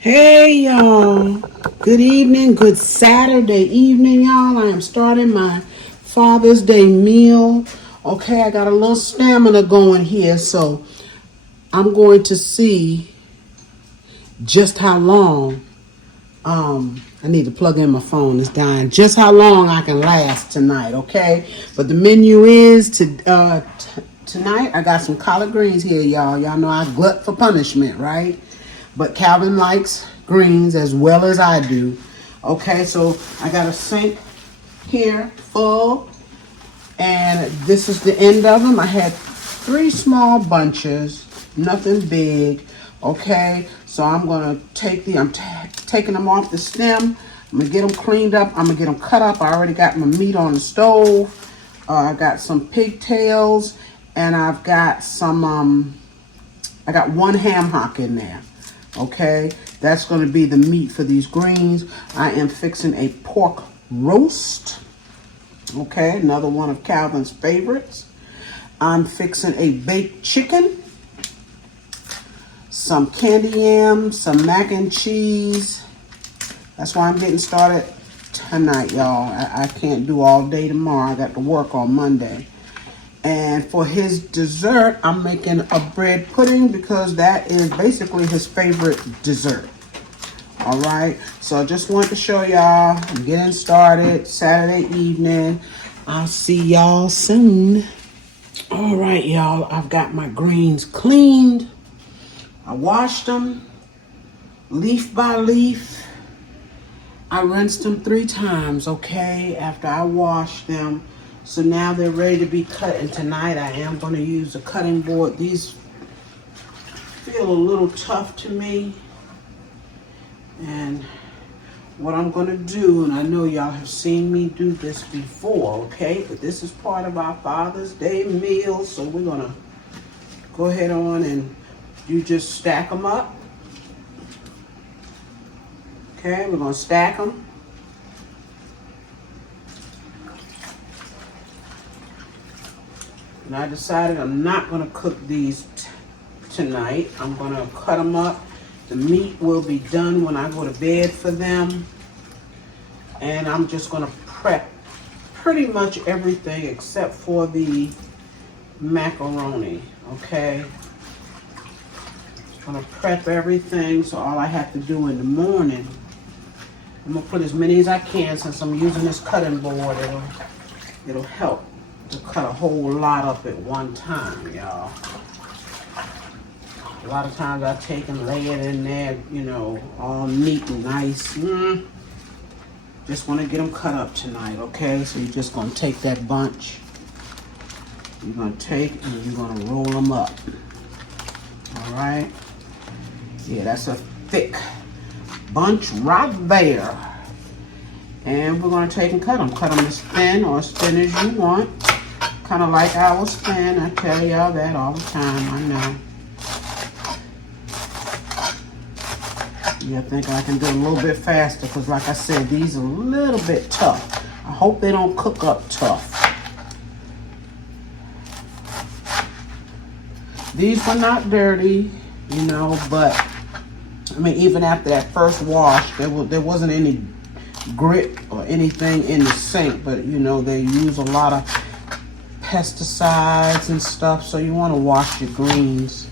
Hey y'all, good evening, good Saturday evening y'all. I am starting my Father's Day meal. Okay, I got a little stamina going here, so I'm going to see just how long, I need to plug in my phone, it's dying, just how long I can last tonight, okay? But the menu is, tonight I got some collard greens here, y'all. Y'all know I glut for punishment, right? But Calvin likes greens as well as I do. Okay, so I got a sink here full, and this is the end of them. I had 3 small bunches, nothing big. Okay, so I'm gonna take taking them off the stem. I'm gonna get them cleaned up. I'm gonna get them cut up. I already got my meat on the stove. I got some pigtails, and I've got some. I got 1 ham hock in there. Okay, that's going to be the meat for these greens. I am fixing a pork roast. Okay, another one of Calvin's favorites. I'm fixing a baked chicken, some candy yams, some mac and cheese. That's why I'm getting started tonight, y'all. I can't do all day tomorrow. I got to work on Monday. And for his dessert, I'm making a bread pudding because that is basically his favorite dessert. All right, so I just wanted to show y'all. I'm getting started Saturday evening. I'll see y'all soon. All right, y'all, I've got my greens cleaned. I washed them leaf by leaf. I rinsed them 3 times, okay, after I washed them. So now they're ready to be cut, and tonight I am going to use a cutting board. These feel a little tough to me. And what I'm going to do, and I know y'all have seen me do this before, okay? But this is part of our Father's Day meal, so we're going to go ahead on and you just stack them up. Okay, we're going to stack them. And I decided I'm not going to cook these tonight. I'm going to cut them up. The meat will be done when I go to bed for them. And I'm just going to prep pretty much everything except for the macaroni, okay? I'm going to prep everything, so all I have to do in the morning, I'm going to put as many as I can. Since I'm using this cutting board, it'll help to cut a whole lot up at one time, y'all. A lot of times I take and lay it in there, you know, all neat and nice. Just want to get them cut up tonight, okay? So you're just going to take that bunch. You're going to take and you're going to roll them up. All right? Yeah, that's a thick bunch right there. And we're going to take and cut them. Cut them as thin or as thin as you want. Kind of like I was thin. I tell y'all that all the time, I know. Yeah, I think I can do it a little bit faster because like I said, these are a little bit tough. I hope they don't cook up tough. These were not dirty, you know, but I mean, even after that first wash, there wasn't any grit or anything in the sink, but you know, they use a lot of pesticides and stuff, so you want to wash your greens.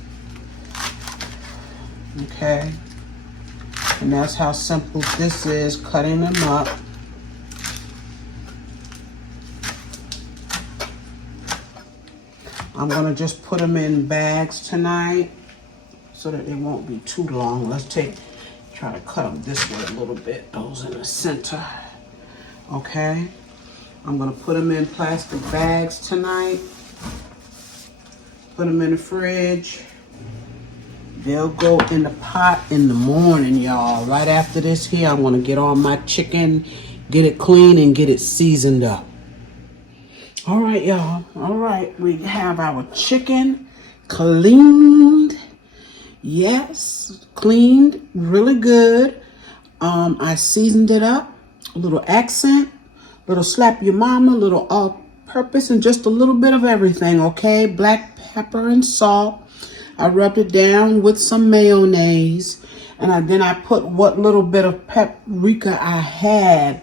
Okay. And that's how simple this is, cutting them up. I'm going to just put them in bags tonight so that they won't be too long. Let's try to cut them this way a little bit. Those in the center. Okay. I'm going to put them in plastic bags tonight. Put them in the fridge. They'll go in the pot in the morning, y'all. Right after this here, I'm going to get on my chicken, get it clean, and get it seasoned up. All right, y'all. All right. We have our chicken cleaned. Yes, cleaned really good. I seasoned it up. A little accent, little slap your mama, little all-purpose, and just a little bit of everything, okay? Black pepper and salt. I rubbed it down with some mayonnaise. And then I put what little bit of paprika I had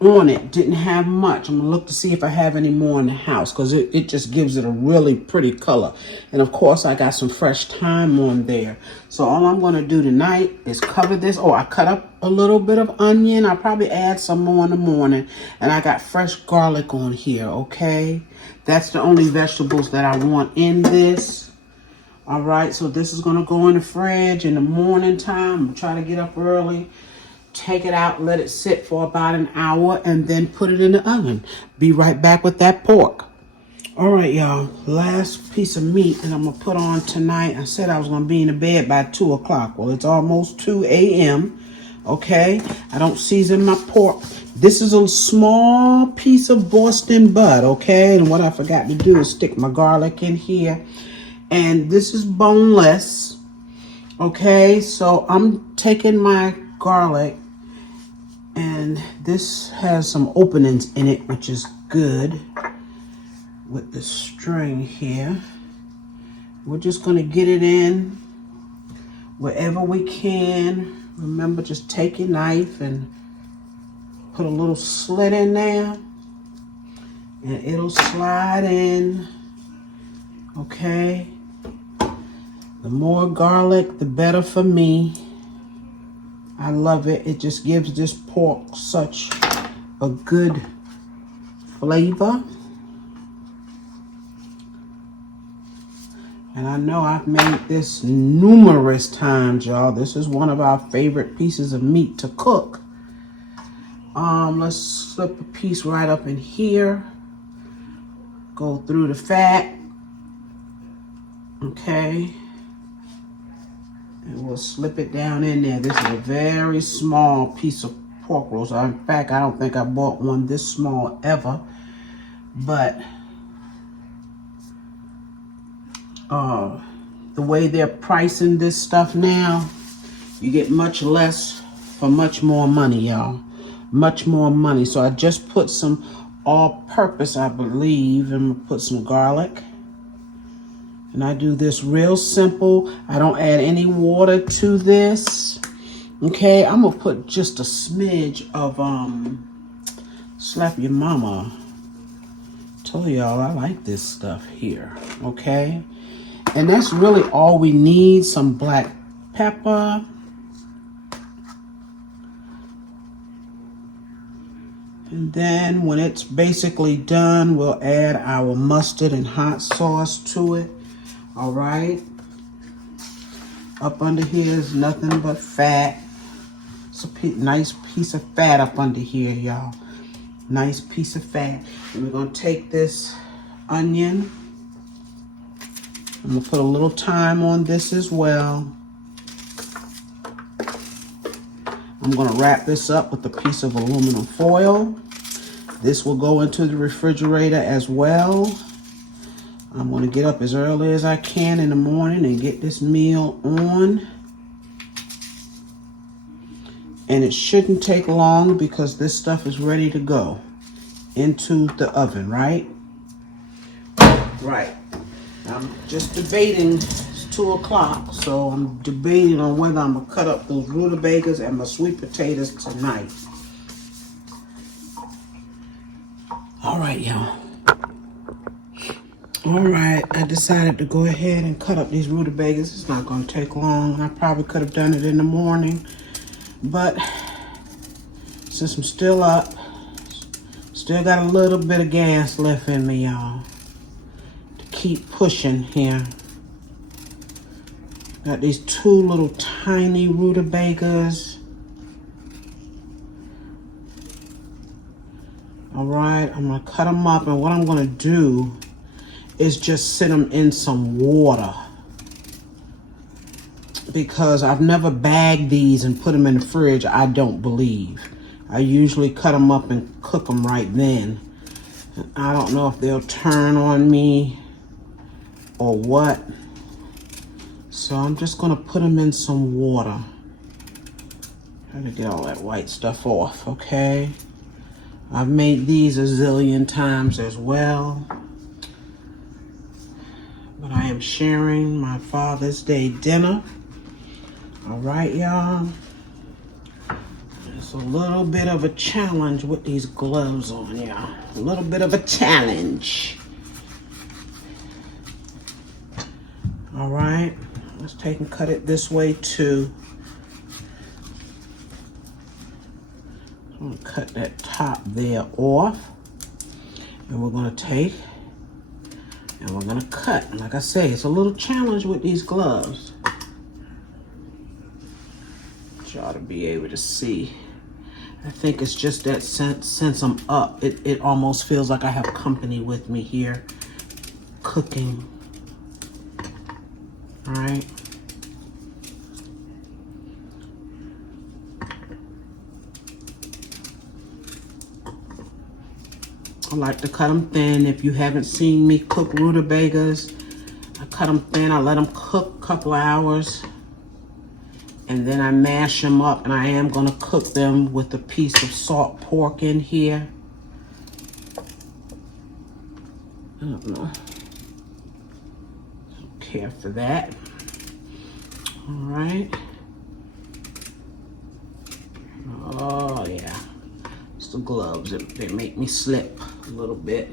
on it. Didn't have much. I'm gonna look to see if I have any more in the house, because it just gives it a really pretty color. And of course I got some fresh thyme on there. So all I'm gonna do tonight is cover this. Oh, I cut up a little bit of onion. I'll probably add some more in the morning. And I got fresh garlic on here, okay? That's the only vegetables that I want in this. All right, so this is gonna go in the fridge in the morning time. I'm gonna try to get up early. Take it out, let it sit for about an hour, and then put it in the oven. Be right back with that pork. All right, y'all. Last piece of meat that I'm going to put on tonight. I said I was going to be in the bed by 2 o'clock. Well, it's almost 2 a.m. Okay? I don't season my pork. This is a small piece of Boston bud, okay? And what I forgot to do is stick my garlic in here. And this is boneless. Okay? So I'm taking my garlic, and this has some openings in it, which is good, with the string here. We're just going to get it in wherever we can. Remember, just take your knife and put a little slit in there, and it'll slide in. Okay? The more garlic, the better for me. I love it. It just gives this pork such a good flavor. And I know I've made this numerous times, y'all. This is one of our favorite pieces of meat to cook. Let's slip a piece right up in here. Go through the fat. Okay. And we'll slip it down in there. This is a very small piece of pork roast. In fact, I don't think I bought one this small ever. But the way they're pricing this stuff now, you get much less for much more money, y'all. Much more money. So I just put some all-purpose, I believe. I'm going to put some garlic. And I do this real simple. I don't add any water to this. Okay, I'm gonna put just a smidge of slap your mama. Told y'all I like this stuff here. Okay, and that's really all we need. Some black pepper. And then when it's basically done, we'll add our mustard and hot sauce to it. All right. Up under here is nothing but fat. It's a nice piece of fat up under here, y'all. Nice piece of fat. And we're going to take this onion. I'm going to put a little thyme on this as well. I'm going to wrap this up with a piece of aluminum foil. This will go into the refrigerator as well. I'm going to get up as early as I can in the morning and get this meal on. And it shouldn't take long because this stuff is ready to go into the oven, right? Right. I'm just debating. It's 2 o'clock, so I'm debating on whether I'm going to cut up those rutabagas and my sweet potatoes tonight. All right, y'all. All right, I decided to go ahead and cut up these rutabagas. It's not going to take long, and I probably could have done it in the morning. But since I'm still up, still got a little bit of gas left in me, y'all, to keep pushing here. Got these 2 little tiny rutabagas. All right, I'm going to cut them up, and what I'm going to do is just sit them in some water, because I've never bagged these and put them in the fridge, I don't believe. I usually cut them up and cook them right then. I don't know if they'll turn on me or what. So I'm just gonna put them in some water. Try to get all that white stuff off, okay? I've made these a zillion times as well. But I am sharing my Father's Day dinner. All right, y'all. It's a little bit of a challenge with these gloves on, y'all. A little bit of a challenge. All right, let's take and cut it this way too. I'm gonna cut that top there off, and we're gonna take and we're gonna cut. And like I say, it's a little challenge with these gloves. You ought to be able to see. I think it's just that since I'm up, it almost feels like I have company with me here cooking. All right. I like to cut them thin. If you haven't seen me cook rutabagas, I cut them thin. I let them cook a couple of hours. And then I mash them up, and I am gonna cook them with a piece of salt pork in here. I don't know. Don't care for that. All right. Oh yeah, it's the gloves. They make me slip a little bit.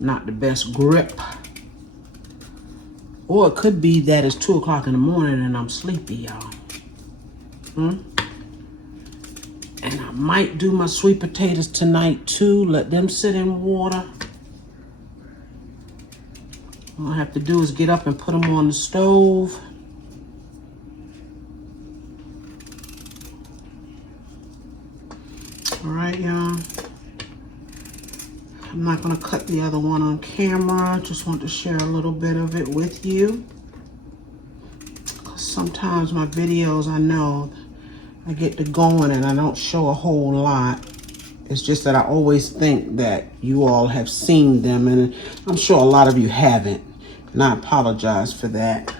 Not the best grip. Or it could be that it's 2 o'clock in the morning and I'm sleepy, y'all. And I might do my sweet potatoes tonight too. Let them sit in water. All I have to do is get up and put them on the stove. All right, y'all. I'm not gonna cut the other one on camera. Just want to share a little bit of it with you. Sometimes my videos, I know, I get to going and I don't show a whole lot. It's just that I always think that you all have seen them, and I'm sure a lot of you haven't. And I apologize for that.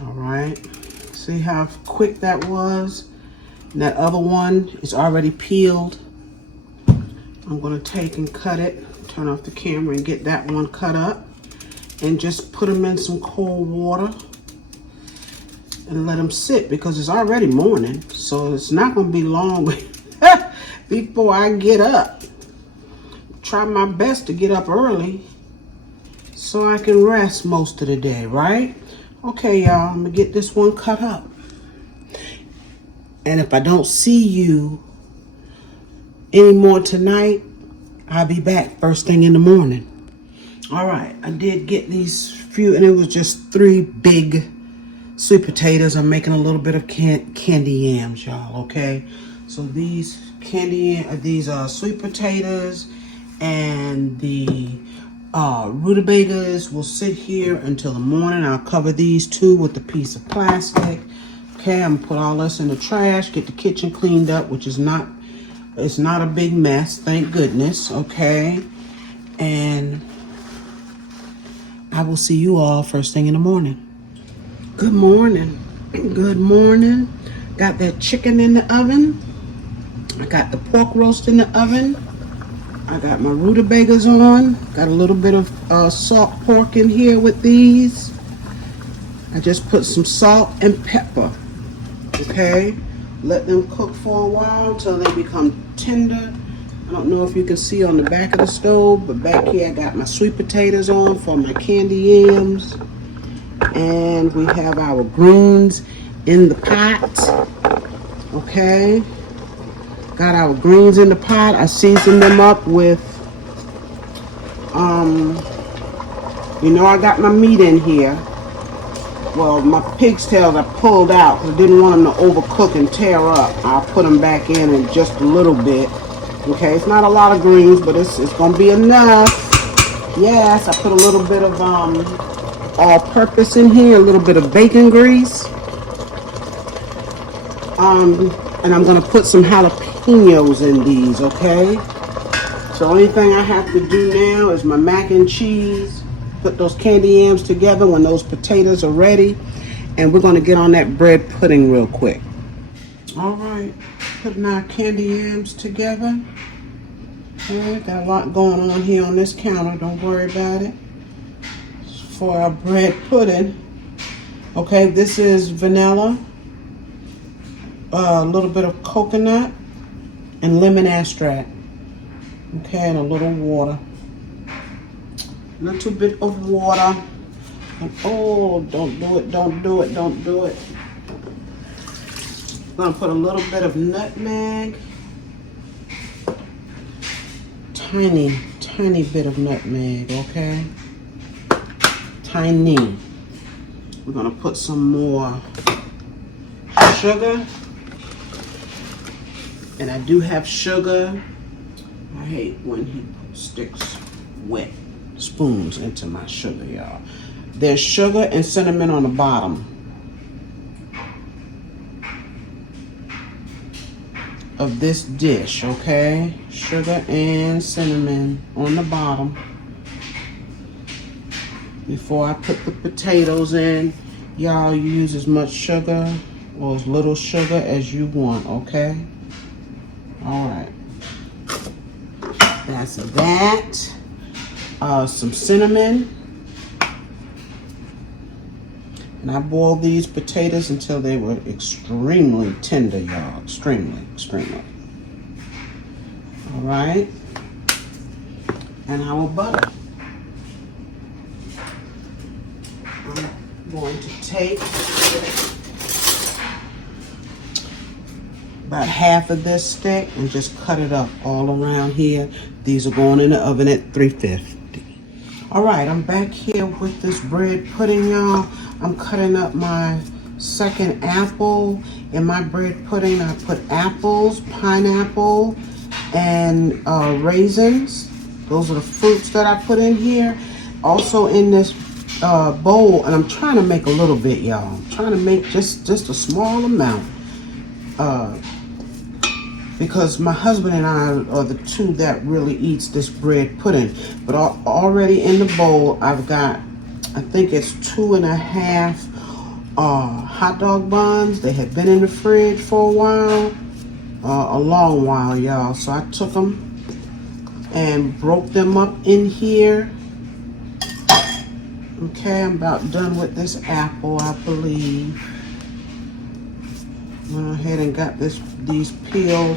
All right. See how quick that was? And that other one is already peeled. I'm gonna take and cut it, turn off the camera and get that one cut up, and just put them in some cold water and let them sit, because it's already morning, so it's not gonna be long before I get up. Try my best to get up early so I can rest most of the day, right? Okay, y'all, I'm gonna get this one cut up. And if I don't see you anymore tonight, I'll be back first thing in the morning. All right, I did get these few, and it was just 3 big sweet potatoes. I'm making a little bit of candy yams, y'all, okay? So these sweet potatoes and the rutabagas will sit here until the morning. I'll cover these 2 with a piece of plastic. Okay, I'm gonna put all this in the trash, get the kitchen cleaned up, which is not, it's not a big mess, thank goodness, okay? And I will see you all first thing in the morning. Good morning. Good morning. Got that chicken in the oven. I got the pork roast in the oven. I got my rutabagas on. Got a little bit of salt pork in here with these. I just put some salt and pepper. Okay, let them cook for a while until they become tender. I don't know if you can see on the back of the stove, but back here I got my sweet potatoes on for my candy yams. And we have our greens in the pot. Okay, got our greens in the pot. I seasoned them up with, I got my meat in here. Well, my pig's tails I pulled out because I didn't want them to overcook and tear up. I'll put them back in just a little bit. Okay, it's not a lot of greens, but it's going to be enough. Yes, I put a little bit of all-purpose in here, a little bit of bacon grease. And I'm going to put some jalapenos in these, okay? So only thing I have to do now is my mac and cheese. Put those candy yams together when those potatoes are ready. And we're going to get on that bread pudding real quick. All right, putting our candy yams together. Okay, got a lot going on here on this counter. Don't worry about it. It's for our bread pudding. Okay, this is vanilla, a little bit of coconut, and lemon extract. Okay, and a little water. A little bit of water. And oh, don't do it, don't do it, don't do it. I'm gonna put a little bit of nutmeg. Tiny, tiny bit of nutmeg, okay? Tiny. We're gonna put some more sugar. And I do have sugar. I hate when he sticks wet spoons into my sugar, y'all. There's sugar and cinnamon on the bottom of this dish, okay? Sugar and cinnamon on the bottom. Before I put the potatoes in, y'all use as much sugar or as little sugar as you want, okay? All right. That's that. Some cinnamon. And I boiled these potatoes until they were extremely tender, y'all. Extremely, extremely. All right. And our butter. I'm going to take about half of this stick and just cut it up all around here. These are going in the oven at 350. All right, I'm back here with this bread pudding, y'all. I'm cutting up my second apple. In my bread pudding, I put apples, pineapple, and raisins. Those are the fruits that I put in here. Also in this bowl, and I'm trying to make a little bit, y'all. I'm trying to make just a small amount. Because my husband and I are the two that really eats this bread pudding. But already in the bowl, I've got, I think it's 2.5 hot dog buns. They had been in the fridge for a while, a long while, y'all. So I took them and broke them up in here. Okay, I'm about done with this apple, I believe. Went ahead and got these peeled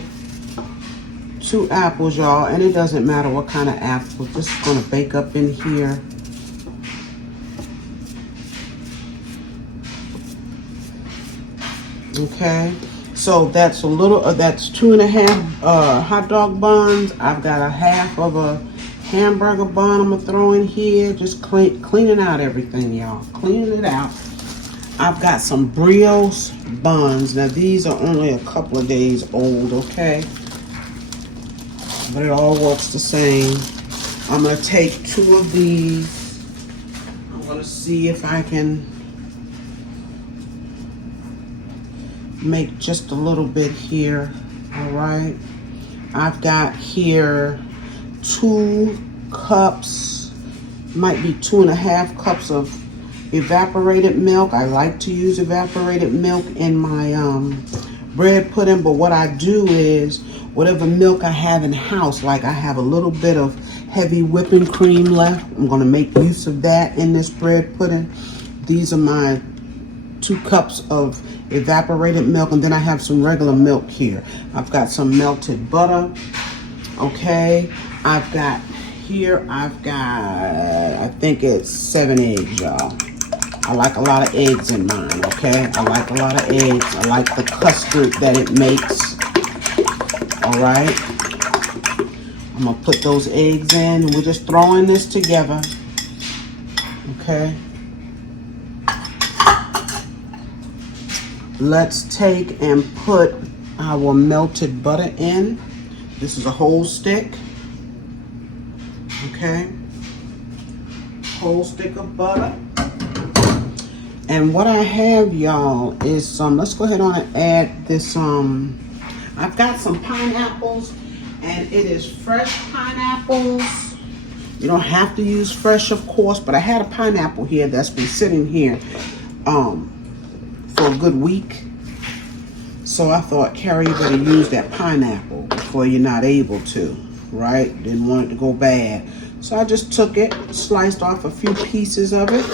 2 apples, y'all, and it doesn't matter what kind of apple. This is gonna bake up in here. Okay, so that's that's 2.5 hot dog buns. I've got a half of a hamburger bun I'm gonna throw in here. Just cleaning out everything, y'all. Cleaning it out. I've got some brioche buns. Now these are only a couple of days old, okay? But it all works the same. I'm gonna take 2 of these. I'm gonna see if I can make just a little bit here, all right? I've got here 2 cups, might be 2.5 cups of evaporated milk. I like to use evaporated milk in my bread pudding, but what I do is whatever milk I have in house, like I have a little bit of heavy whipping cream left, I'm gonna make use of that in this bread pudding. These are my 2 cups of evaporated milk, and then I have some regular milk here. I've got some melted butter, okay? I've got, I think it's 7 eggs, y'all. I like a lot of eggs in mine, okay? I like a lot of eggs. I like the custard that it makes. All right. I'm gonna put those eggs in, and we're just throwing this together, okay? Let's take and put our melted butter in. This is a whole stick, okay? Whole stick of butter. And what I have, y'all, is some, let's go ahead on and add this, I've got some pineapples, and it is fresh pineapples. You don't have to use fresh, of course, but I had a pineapple here that's been sitting here for a good week. So I thought, Carrie, you better use that pineapple before you're not able to. right? Didn't want it to go bad. So I just took it, sliced off a few pieces of it,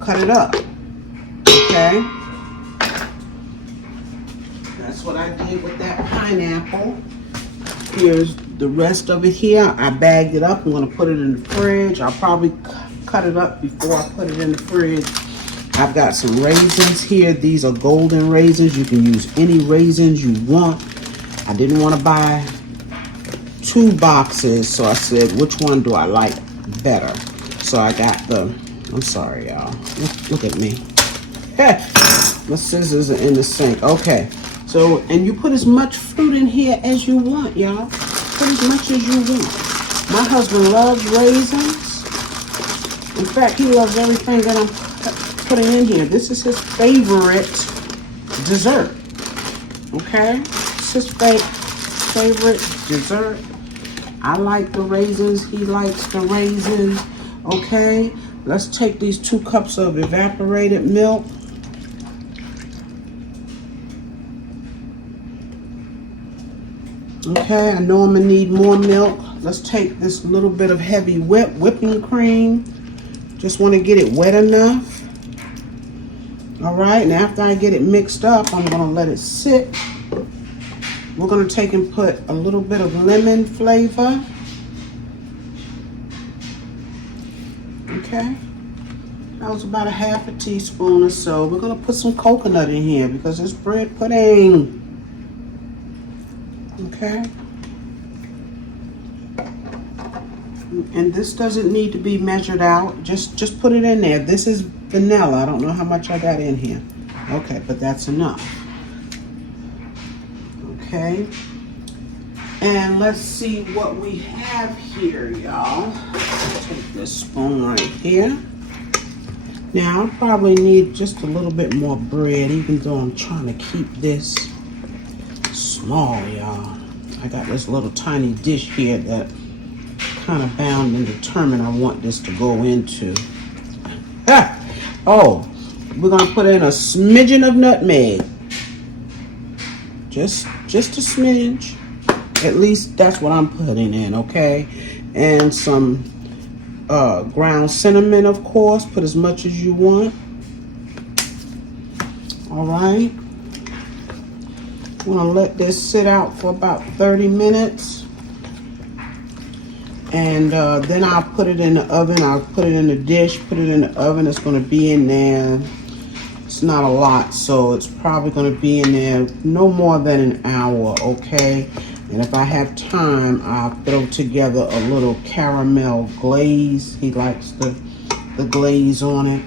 cut it up, okay? That's what I did with that pineapple. Here's the rest of it here. I bagged it up. I'm gonna put it in the fridge. I'll probably cut it up before I put it in the fridge. I've got some raisins here. These are golden raisins. You can use any raisins you want. I didn't want to buy 2 boxes, so I said, which one do I like better? So I got I'm sorry, y'all. Look at me. My scissors are in the sink. Okay. So, and you put as much fruit in here as you want, y'all. Put as much as you want. My husband loves raisins. In fact, he loves everything that I'm putting in here. This is his favorite dessert. Okay? It's his favorite dessert. I like the raisins. He likes the raisins. Okay? Let's take these 2 cups of evaporated milk. Okay, I know I'm gonna need more milk. Let's take this little bit of heavy whipping cream. Just want to get it wet enough. All right, and after I get it mixed up, I'm gonna let it sit. We're gonna take and put a little bit of lemon flavor. Okay, that was about a half a teaspoon or so. We're gonna put some coconut in here because it's bread pudding. Okay, and this doesn't need to be measured out. Just put it in there. This is vanilla. I don't know how much I got in here. Okay, but that's enough. Okay, and let's see what we have here, y'all. Take this spoon right here. Now I probably need just a little bit more bread, even though I'm trying to keep this small, y'all. I got this little tiny dish here that kind of bound and determined I want this to go into. Oh, we're gonna put in a smidgen of nutmeg. Just a smidge. At least that's what I'm putting in, okay? And some ground cinnamon, of course. Put as much as you want. All right. I'm gonna let this sit out for about 30 minutes. And then I'll put it in the oven. I'll put it in the dish, put it in the oven. It's gonna be in there. It's not a lot, so it's probably gonna be in there no more than an hour, okay? And if I have time, I'll throw together a little caramel glaze. He likes the glaze on it.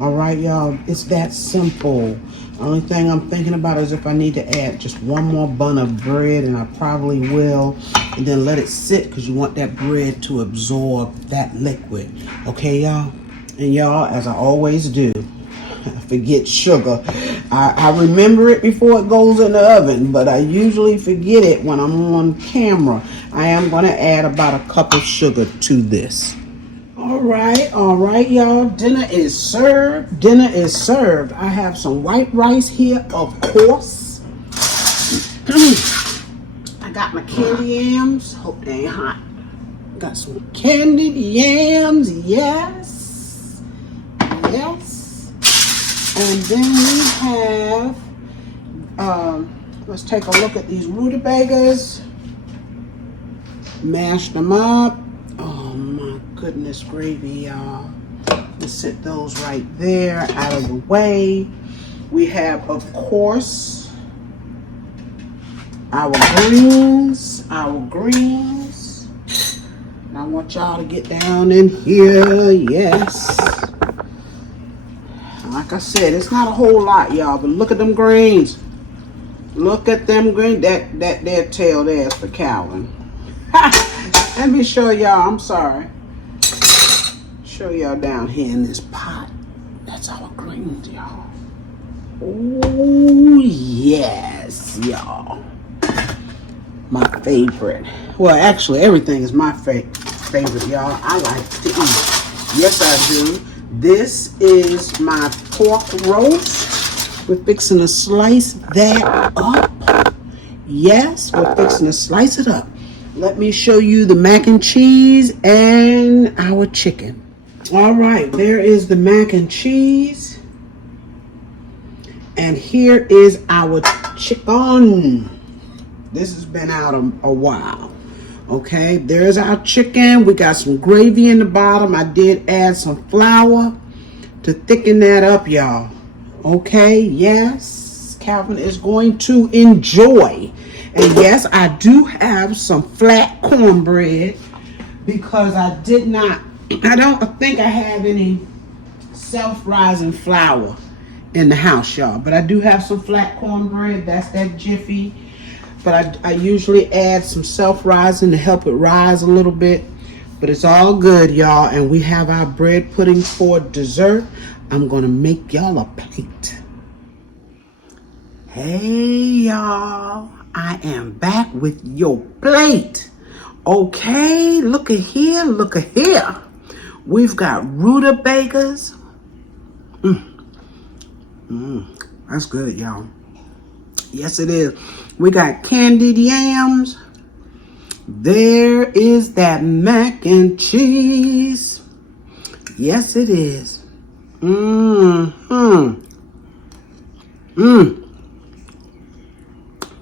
All right, y'all, it's that simple. Only thing I'm thinking about is if I need to add just one more bun of bread, and I probably will, and then let it sit because you want that bread to absorb that liquid. Okay, y'all? And y'all, as I always do, I forget sugar. I remember it before it goes in the oven, but I usually forget it when I'm on camera. I am going to add about a cup of sugar to this. All right, y'all. Dinner is served. Dinner is served. I have some white rice here, of course. I got my candy yams. Hope they ain't hot. Got some candied yams. Yes. Yes. And then we have, let's take a look at these rutabagas. Mash them up. Oh my goodness gravy, y'all. Let's set those right there out of the way. We have, of course, our greens. And I want y'all to get down in here. Yes. Like I said, it's not a whole lot, y'all, but look at them greens. Look at them greens. That their tail there's for Calvin. Let me show y'all. I'm sorry. Show y'all down here in this pot. That's our greens, y'all. Oh yes, y'all. My favorite. Well, actually, everything is my favorite, y'all. I like to eat. Yes, I do. This is my pork roast. We're fixing to slice that up. Yes, we're fixing to slice it up. let me show you the mac and cheese and our chicken. All right, there is the mac and cheese. And here is our chicken. This has been out a while. Okay, there's our chicken. We got some gravy in the bottom. I did add some flour to thicken that up, y'all. Okay, yes, Calvin is going to enjoy. And yes, I do have some flat cornbread because I don't think I have any self-rising flour in the house, y'all. But I do have some flat cornbread. That's that Jiffy. But I usually add some self-rising to help it rise a little bit. But it's all good, y'all. And we have our bread pudding for dessert. I'm going to make y'all a plate. Hey, y'all. I am back with your plate. Okay, look at here. Look at here. We've got rutabagas. That's good, y'all. Yes, it is. We got candied yams. There is that mac and cheese. Yes, it is.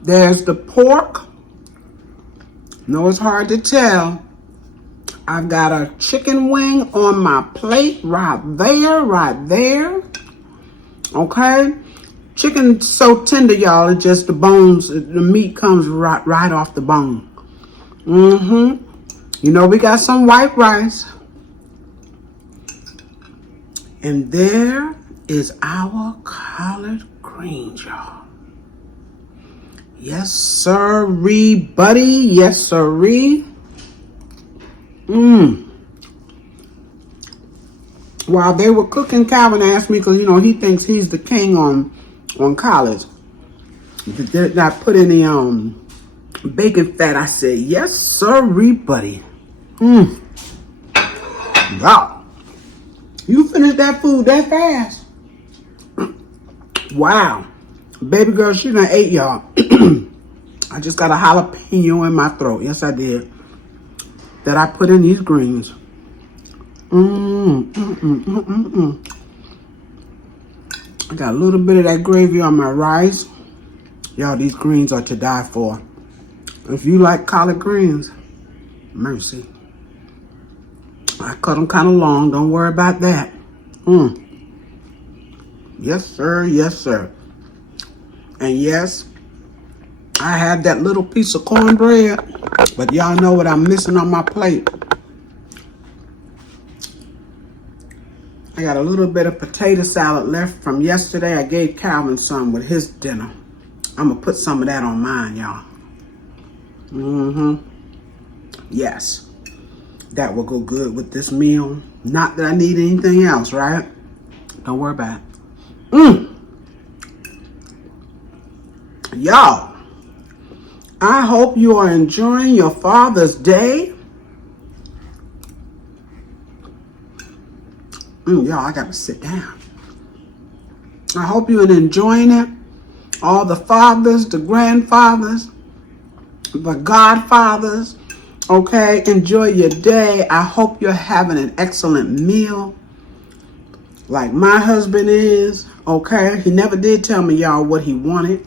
There's the pork. No, it's hard to tell. I've got a chicken wing on my plate right there. Okay? Chicken's so tender, y'all. It's just the bones, the meat comes right off the bone. You know, we got some white rice. And there is our collard greens, y'all. Yes, sirree, buddy. Yes, sirree. While they were cooking, Calvin asked me, because, you know, he thinks he's the king on collards. Did not put any bacon fat. I said, yes, sirree, buddy. Wow. You finished that food that fast. Wow. Baby girl, she done ate, y'all. I just got a jalapeno in my throat. Yes, I did. That I put in these greens. I got a little bit of that gravy on my rice. Y'all, these greens are to die for. If you like collard greens, mercy. I cut them kind of long. Don't worry about that. Yes, sir. Yes, sir. And yes, I had that little piece of cornbread. But y'all know what I'm missing on my plate. I got a little bit of potato salad left from yesterday. I gave Calvin some with his dinner. I'm going to put some of that on mine, y'all. Yes. That will go good with this meal. Not that I need anything else, right? Don't worry about it. Y'all, I hope you are enjoying your Father's Day. Y'all, I got to sit down. I hope you're enjoying it. All the fathers, the grandfathers, the godfathers. Okay, enjoy your day. I hope you're having an excellent meal. Like my husband is. Okay, he never did tell me, y'all, what he wanted.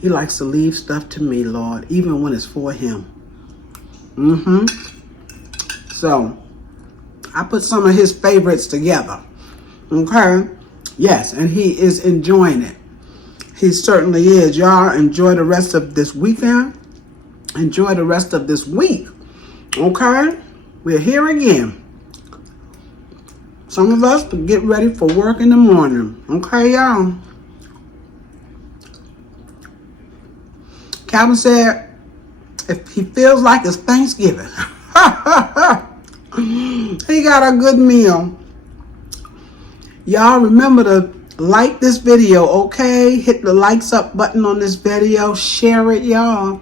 He likes to leave stuff to me, Lord, even when it's for him. So, I put some of his favorites together. Okay? Yes, and he is enjoying it. He certainly is. Y'all enjoy the rest of this weekend. Enjoy the rest of this week. Okay? We're here again. Some of us get ready for work in the morning. Okay, y'all? Calvin said, if he feels like it's Thanksgiving. He got a good meal. Y'all remember to like this video, okay? Hit the likes up button on this video. Share it, y'all.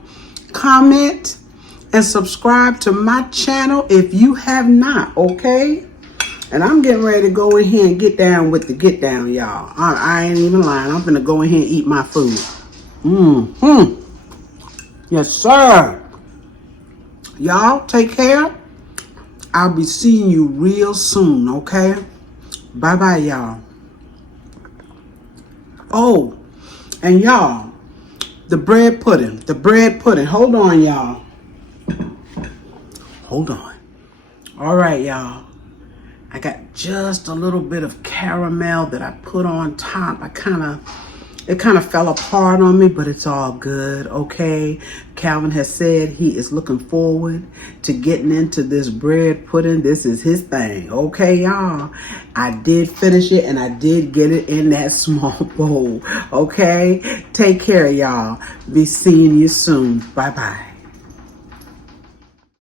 Comment and subscribe to my channel if you have not, okay? And I'm getting ready to go in here and get down with the get down, y'all. I ain't even lying. I'm gonna go in here and eat my food. Yes, sir. Y'all take care. I'll be seeing you real soon, okay? Bye-bye, y'all. Oh, and y'all, the bread pudding. Hold on, y'all. Hold on. All right, y'all. I got just a little bit of caramel that I put on top. It kind of fell apart on me, but it's all good, okay? Calvin has said he is looking forward to getting into this bread pudding. This is his thing, okay, y'all? I did finish it, and I did get it in that small bowl, okay? Take care, y'all. Be seeing you soon. Bye-bye.